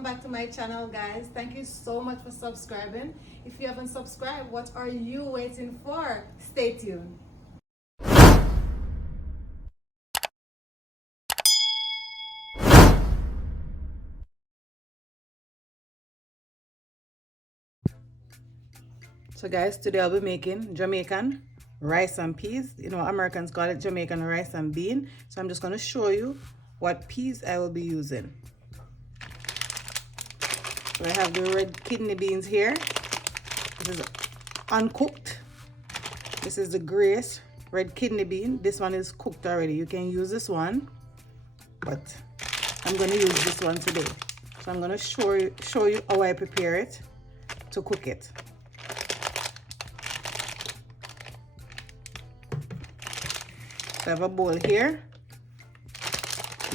welcome back to my channel, guys. Thank you so much for subscribing. If you haven't subscribed, what are you waiting for? Stay tuned. So guys, today I'll be making Jamaican rice and peas. You know, Americans call it Jamaican rice and bean. So I'm just going to show you what peas I will be using. So I have the red kidney beans here. This is uncooked. This is the Grace red kidney bean. This one is cooked already. You can use this one, but I'm going to use this one today. So I'm going to show you how I prepare it to cook it. So I have a bowl here,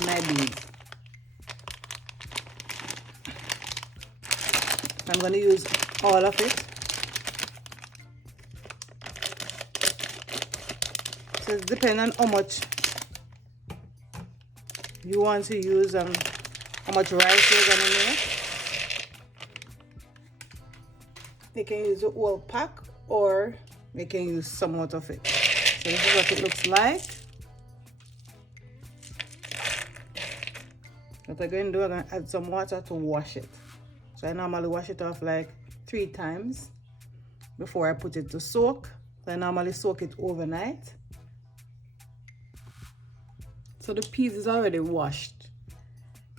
my beans. I'm going to use all of it. So it depends on how much you want to use, how much rice you're going to make. They can use the whole pack or they can use somewhat of it. So this is what it looks like. What I'm going to do, I'm going to add some water to wash it. So I normally wash it off like 3 times before I put it to soak. So I normally soak it overnight. So the peas is already washed.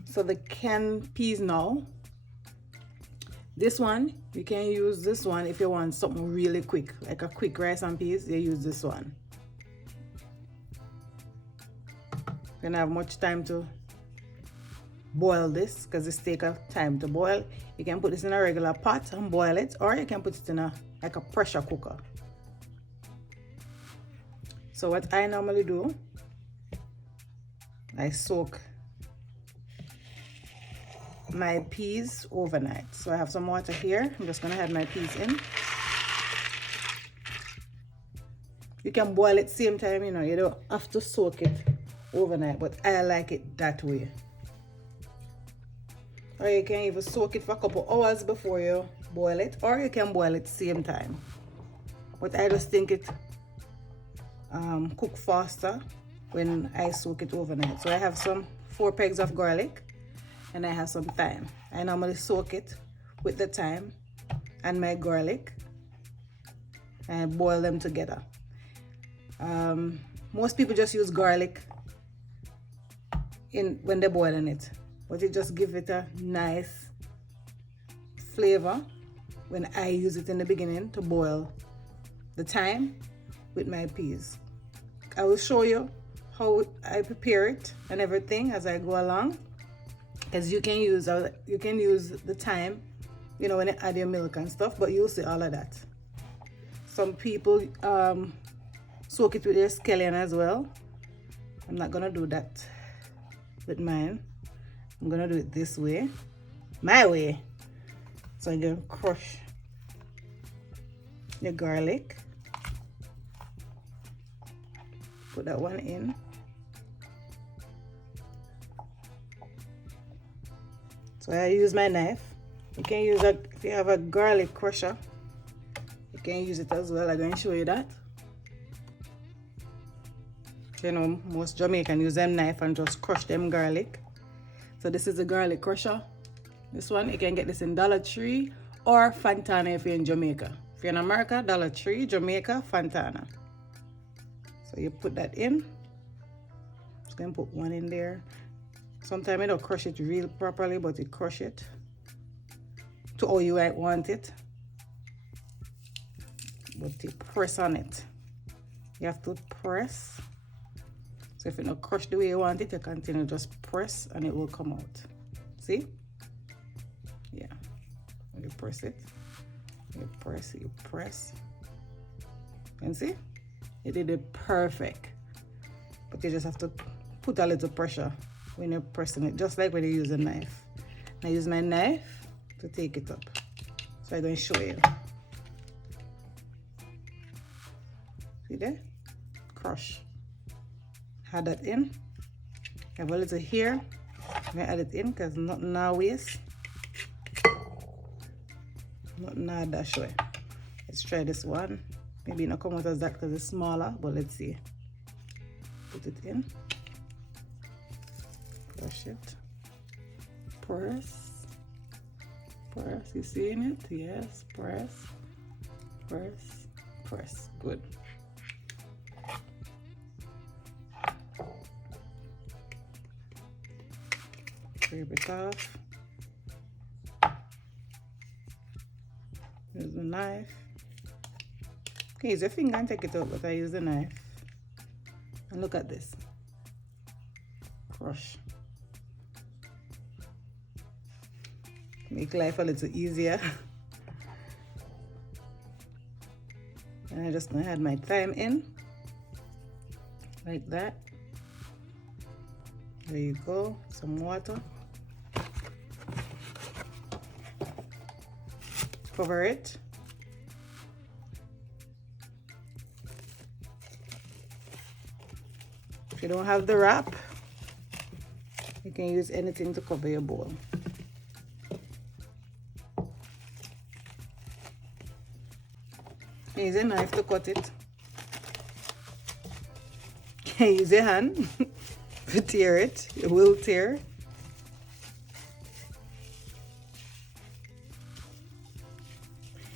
So the canned peas now. This one, you can use this one if you want something really quick, like a quick rice and peas, you use this one. You don't have much time to boil this because this takes time to boil. You can put this in a regular pot and boil it, or you can put it in a pressure cooker. So what I normally do, I soak my peas overnight. So I have some water here. I'm just gonna add my peas in. You can boil it same time, you know, you don't have to soak it overnight, but I like it that way. Or you can even soak it for a couple hours before you boil it, or you can boil it same time. But I just think it cook faster when I soak it overnight. So I have some 4 pegs of garlic and I have some thyme. I normally soak it with the thyme and my garlic and boil them together. Most people just use garlic when they're boiling it, but it just gives it a nice flavor when I use it in the beginning to boil the thyme with my peas. I will show you how I prepare it and everything as I go along, because you can use the thyme, you know, when you add your milk and stuff, but you'll see all of that. Some people soak it with their scallion as well. I'm not gonna do that with mine. I'm gonna do it this way, my way. So I'm gonna crush the garlic, put that one in. So I use my knife. You can use if you have a garlic crusher, you can use it as well. I'm going to show you that. You know, most Jamaican use them knife and just crush them garlic. So this is the garlic crusher. This one, you can get this in Dollar Tree or Fontana if you're in Jamaica. If you're in America, Dollar Tree, Jamaica, Fontana. So you put that in. Just gonna put one in there. Sometimes you don't crush it real properly, but you crush it to how you might want it. But you press on it. You have to press. So if you don't crush the way you want it, you continue just press and it will come out. See? Yeah. When you press it, you press. And see? You did it perfect. But you just have to put a little pressure when you're pressing it, just like when you use a knife. I use my knife to take it up. So I'm going to show you. See there? Crush. Add that in. I have a little here. I'm going to add it in because nothing now waste. Not dash way. Let's try this one. Maybe not come out as that because it's smaller, but let's see. Put it in. Brush it. Press. Press. You seeing it? Yes. Press. Press. Press. Good. Scrape it off. Use the knife. You can use your finger and take it out, but I use the knife. And look at this. Crush. Make life a little easier. And I'm just gonna add my thyme in. Like that. There you go. Some water. Cover it. If you don't have the wrap, you can use anything to cover your bowl. Use a knife to cut it. Use your hand to tear it. It will tear.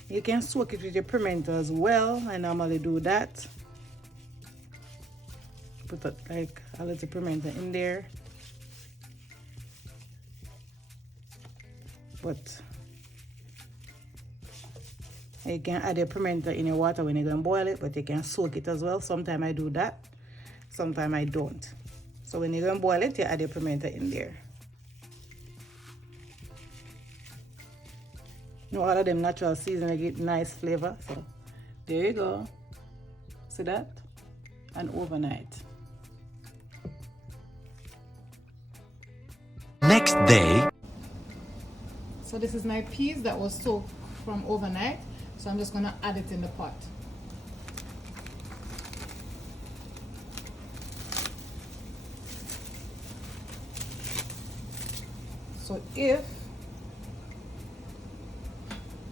You can soak it with your pimento as well. I normally do that. Put like a little pimento in there. But you can add your pimento in your water when you're going to boil it, but you can soak it as well. Sometimes I do that, sometimes I don't. So when you're going to boil it, you add your pimento in there. You know, all of them natural seasoning give nice flavor. So there you go. See that? And overnight. Next day. So this is my peas that was soaked from overnight. So I'm just gonna add it in the pot. So if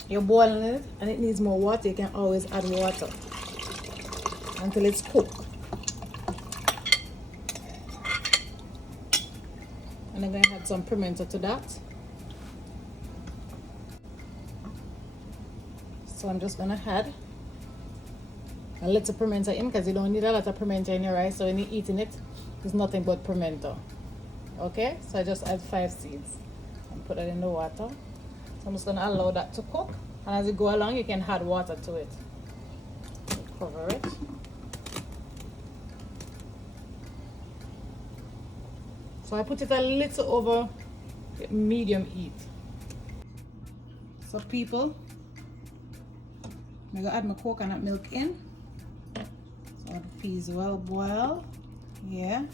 you're boiling it and it needs more water, you can always add water until it's cooked. And I'm gonna add some pimento to that. So I'm just gonna add a little pimento in because you don't need a lot of pimento in your rice. So when you're eating it, it's nothing but pimento. Okay, so I just add 5 seeds and put that in the water. So I'm just gonna allow that to cook. And as you go along, you can add water to it. Cover it. So I put it a little over medium heat. So people, I'm gonna add my coconut milk in. So the peas well boiled. Yeah.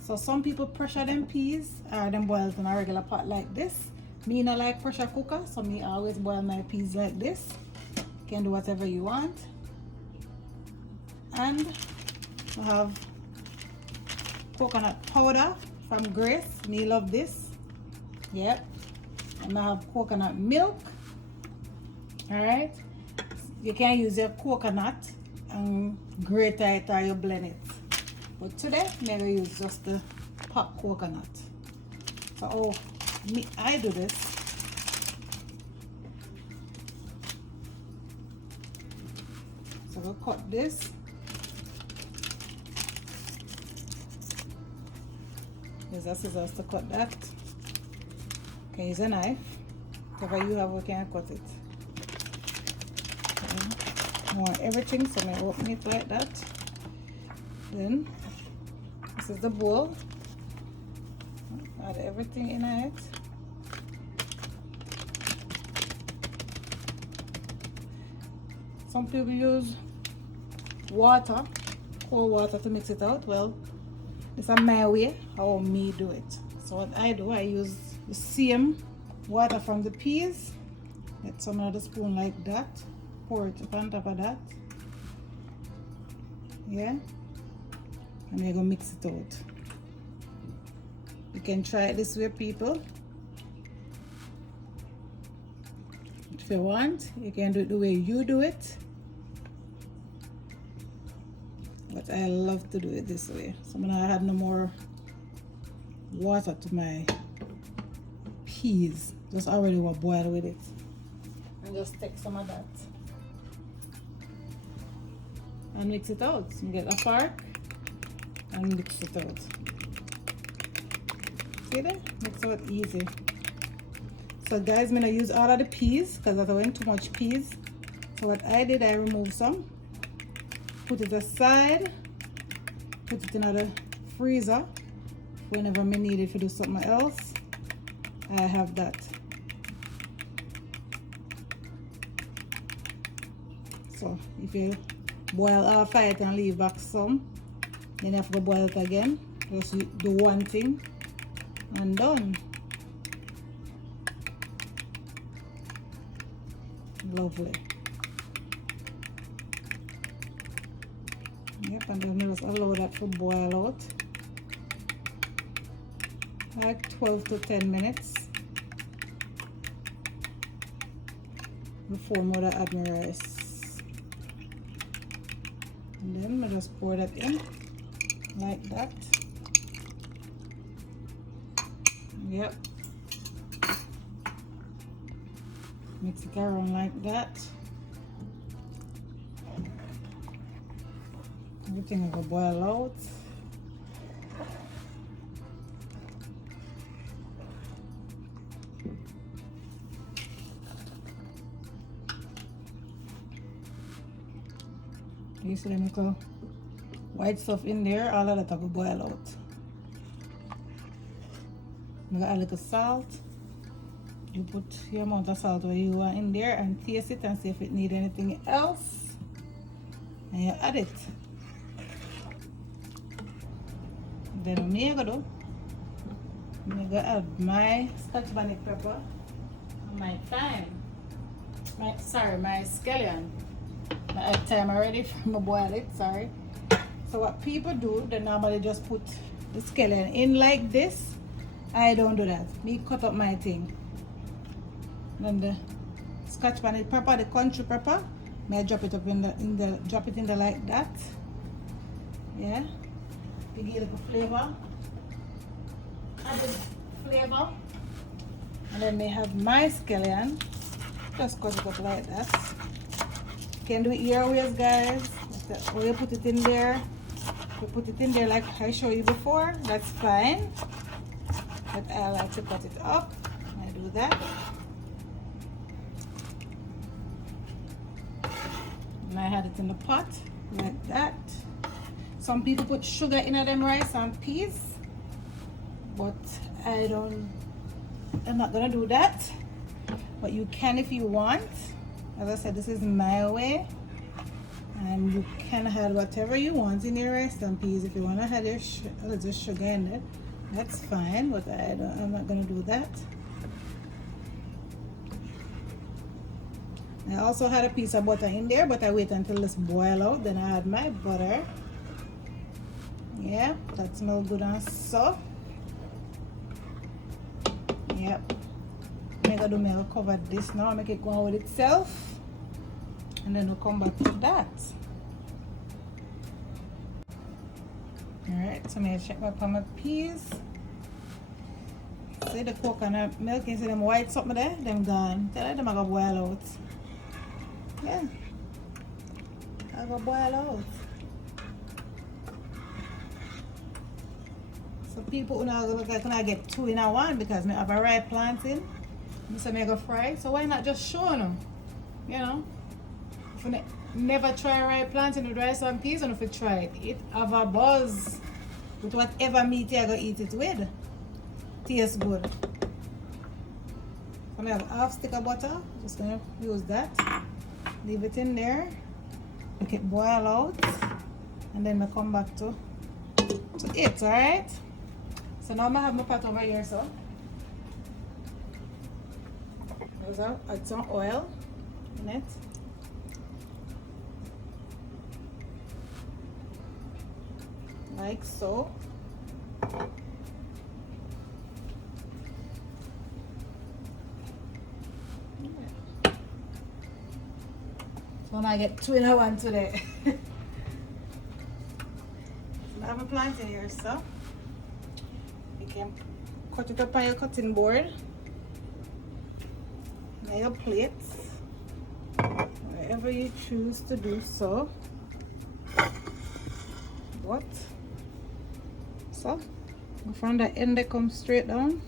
So some people pressure them peas or them boiled in a regular pot like this. Me not like pressure cooker, so me always boil my peas like this. You can do whatever you want. And I have coconut powder from Grace. Me love this. Yep. And I have coconut milk. Alright. You can use your coconut and grate it or you blend it. But today, I'm going to use just the popped coconut. So, I do this. So, I'll cut this. Use a scissors to cut that. You can use a knife. Whatever you have, we can cut it. I want everything, so I open it like that. Then, this is the bowl. Add everything in it. Some people use water, cold water to mix it out. Well, this is my way how me do it. So what I do, I use the same water from the peas. Get some of the spoon like that. Pour it up on top of that. Yeah. And we're gonna mix it out. You can try it this way, people. If you want, you can do it the way you do it. But I love to do it this way. So I'm gonna add no more water to my peas. Just already will boil with it. And just take some of that. And mix it out. So you get a fork and mix it out. See that? Mix out easy. So guys, I'm gonna use all of the peas because I went too much peas. So what I did, I removed some, put it aside, put it in the freezer. Whenever I need it to do something else, I have that. So if you boil half of it and leave back some, then you have to boil it again. Just do one thing and done. Lovely. Yep, and then just allow that to boil out like 12 to 10 minutes before I add my rice. And then I just pour that in like that. Yep. Mix it around like that. Everything will boil out. You see the little white stuff in there, all of that will boil out. You add a little salt. You put your amount of salt where you want in there and taste it and see if it needs anything else. And you add it. Then what I'm gonna do, I'm gonna add my scotch bonnet pepper and my thyme. My scallion. I add thyme already from a boil it, sorry. So what people do, they normally just put the scallion in like this. I don't do that. Me cut up my thing. Then the scotch bonnet pepper, the country pepper, may I drop it up drop it in there like that. Yeah. To give it a flavor. Add the flavor. And then may have my scallion. Just cut it up like that. You can do it your ways, guys. Or you put it in there. You put it in there like I showed you before. That's fine. But I like to cut it up. I do that. And I had it in the pot like that. Some people put sugar in them rice and peas, but I'm not gonna do that. But you can if you want. As I said, this is my way, and you can add whatever you want in your rice and peas. If you want to add a little sugar in it, that's fine. But I'm not gonna do that. I also had a piece of butter in there, but I wait until this boil out. Then I add my butter. Yeah, that smells good and soft. Yep. I'm gonna cover this now. Make it go on with itself, and then we'll come back to that. All right. So I'm gonna check my peas. See the coconut milk. You see them white something there? Them gone. Tell them I gotta boil out. Yeah. I gotta boil out. So people who now look like I get 2 in a 1 because I have a ripe plantain. So I go fry. So why not just show them? You know? If you never try ripe plantain with rice and peas, and if you try it, it have a buzz with whatever meat you're gonna eat it with. Tastes good. So I have half stick of butter. Just gonna use that. Leave it in there. Make it boil out. And then I come back to it, alright? So now I have my pot over here, so I'll add some oil in it. Like so. So I get 2 in 1 today. I have a plant in here, so you can cut it up on your cutting board, on your plates, wherever you choose to do so. What? So, from the end they come straight down.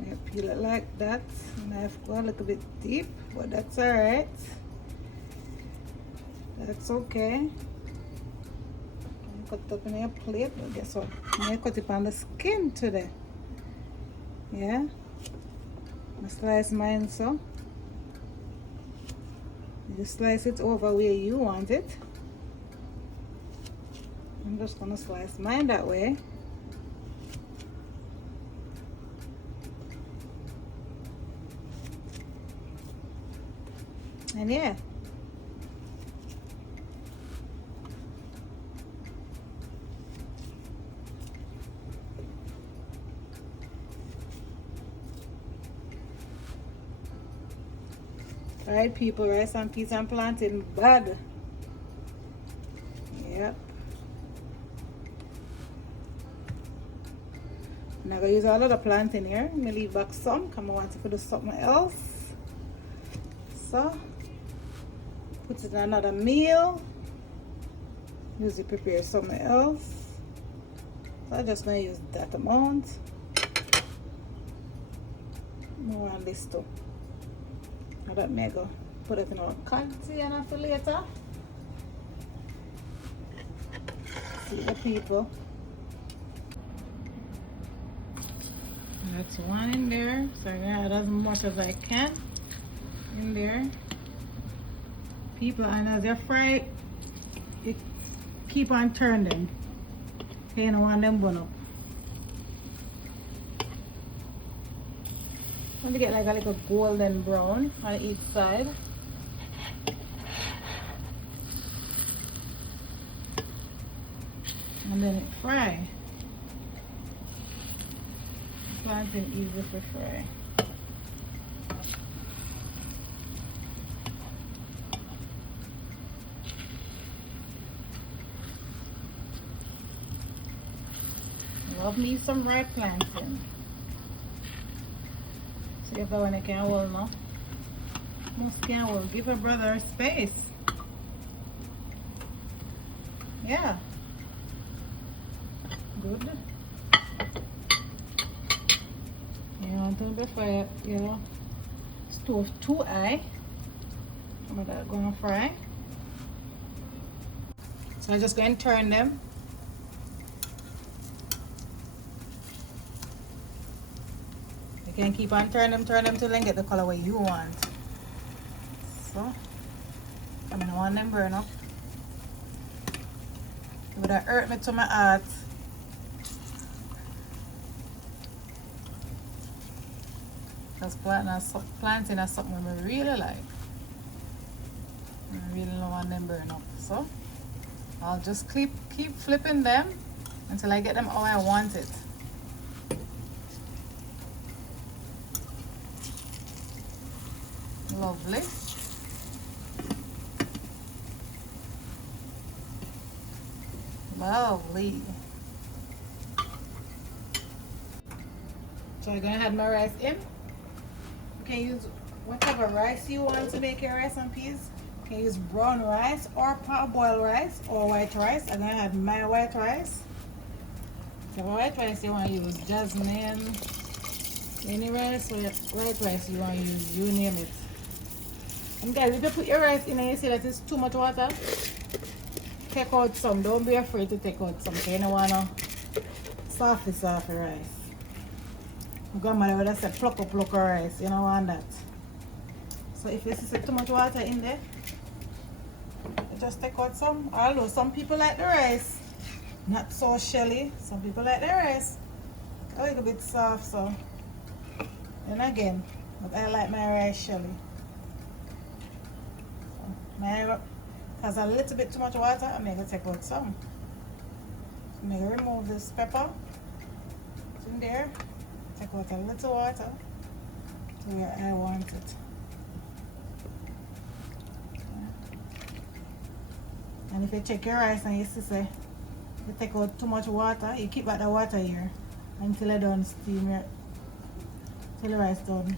I peel it like that. Knife go a little bit deep, but that's alright. That's okay. You cut it up in your plate, but guess what? I cut it on the skin today. Yeah? I slice mine so. You slice it over where you want it. I'm just gonna slice mine that way. And yeah. Alright people, rice and peas and plantain bad. Yep. I'm not gonna use all of the plantain here. I'm gonna leave back some because I want to do something else. So put it in another meal. Usually prepare something else. So I'm just gonna use that amount. More on this too. Now that may go put it in our container for later. See the people. That's one in there. So I'm gonna add as much as I can in there. People, and as you fry, you keep on turning them. You don't want them burn up. Want to get like a little golden brown on each side. And then it fry. Plantain easy for fry. Love me some ripe plantain. See if I want to can hold now. Most can hold. Give a brother space. Yeah. Good. You want to before you stove too high. I'm going to fry. So I'm just going to turn them. You can keep on turn them till they get the color way you want. So, I don't want them burn up. It would have hurt me to my heart. Because planting is something I really like. I really don't want them burn up. So, I'll just keep flipping them until I get them how I want it. Lovely. Lovely. So I'm gonna add my rice in. You can use whatever rice you want to make your rice and peas. You can use brown rice or parboiled rice or white rice. I'm gonna add my white rice. So white rice you want to use jasmine, any rice or white rice you want to use, you name it. And guys, if you put your rice in and you see that it's too much water, take out some. Don't be afraid to take out some. You don't want to softy rice. My grandmother would have said pluck up rice. You don't want that. So if you see too much water in there, you just take out some. Although some people like the rice not so shelly. Some people like the rice a little bit soft. So then again, but I like my rice shelly. Mine has a little bit too much water. I'm going to take out some. I'm going to remove this pepper. in there. Take out a little water to where I want it. And if you check your rice and you see say you take out too much water, you keep back the water here until it done steam it, till the rice done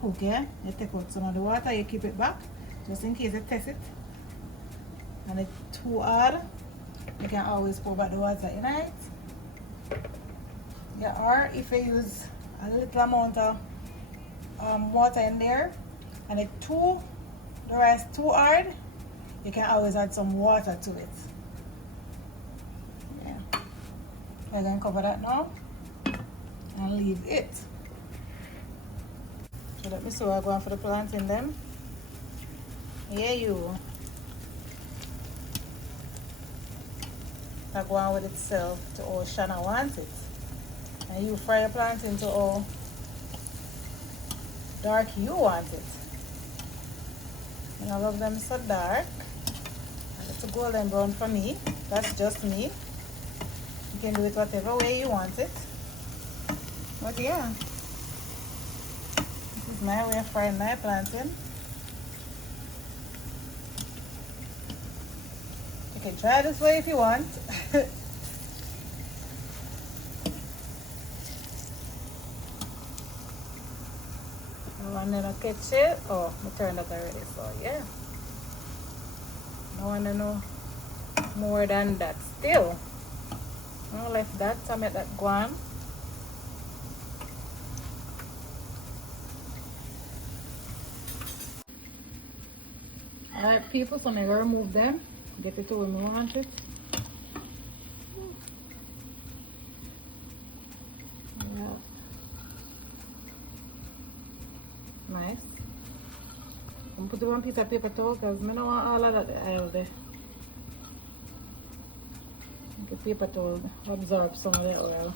cook. Yeah? You take out some of the water, you keep it back just in case you test it and it's too hard. You can always pour back the water in it. Yeah, or if you use a little amount of water in there and the rice too hard, you can always add some water to it. Yeah. I'm going to cover that now and leave it. So let me see what I'm going for the plantain then. Yeah, you. I go on with itself to how Shanna wants it. And you fry your plantain to how dark you want it. And I love them so dark. And it's a golden brown for me. That's just me. You can do it whatever way you want it. But yeah, this is my way of frying my plantain. You can try this way if you want. And then I catch it. Oh, I turned that already, so yeah. I want to know more than that still. I left that, so I make that go on. Alright people, so I'm going to remove them. Get it to where I want it. Yeah. Nice. I'm put it on piece of paper towel because I don't want all of that oil there. The paper towel absorb some of the oil.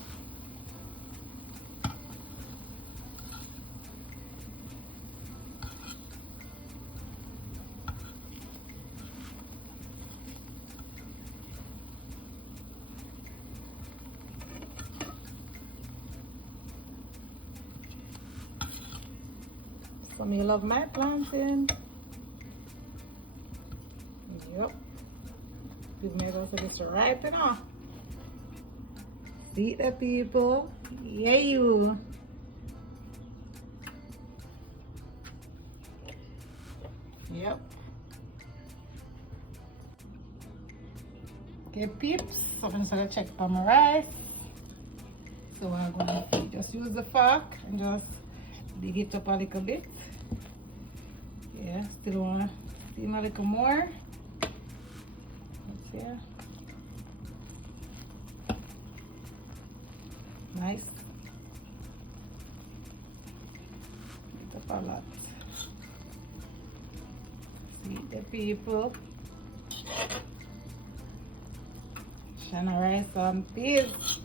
Some of you love my plantain. Yep. Give me those just right now. See the people. Yeah, you. Yep. Okay, peeps. So I'm just gonna check on my rice. So I'm gonna just use the fork and just dig it up a little bit. Yeah, still wanna steam a little more. Yeah. Nice. Get up a lot. See the people. Shanna rice and peas.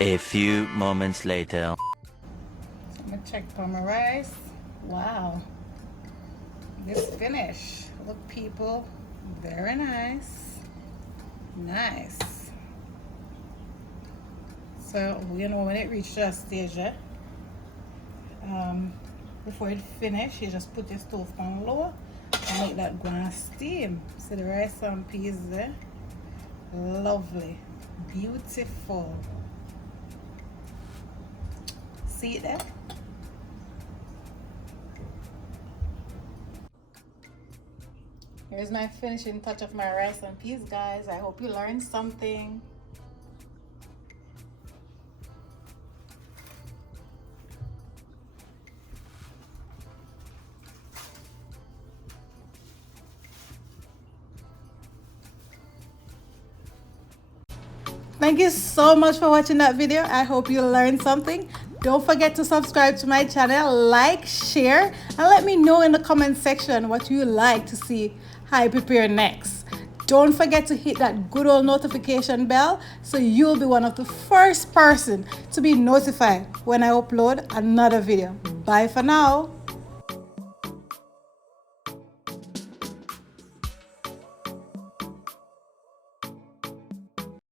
A few moments later. I'm gonna check for my rice. Wow. This finish. Look people. Very nice. Nice. So you know when it reaches that stage, before it finish, you just put your stove on low and make that go and steam. See the rice and peas there? Lovely. Beautiful. See it there? Here's my finishing touch of my rice and peas, guys. I hope you learned something. Thank you so much for watching that video. I hope you learned something. Don't forget to subscribe to my channel, like, share, and let me know in the comment section what you like to see I prepare next. Don't forget to hit that good old notification bell so you'll be one of the first person to be notified when I upload another video. Bye for now.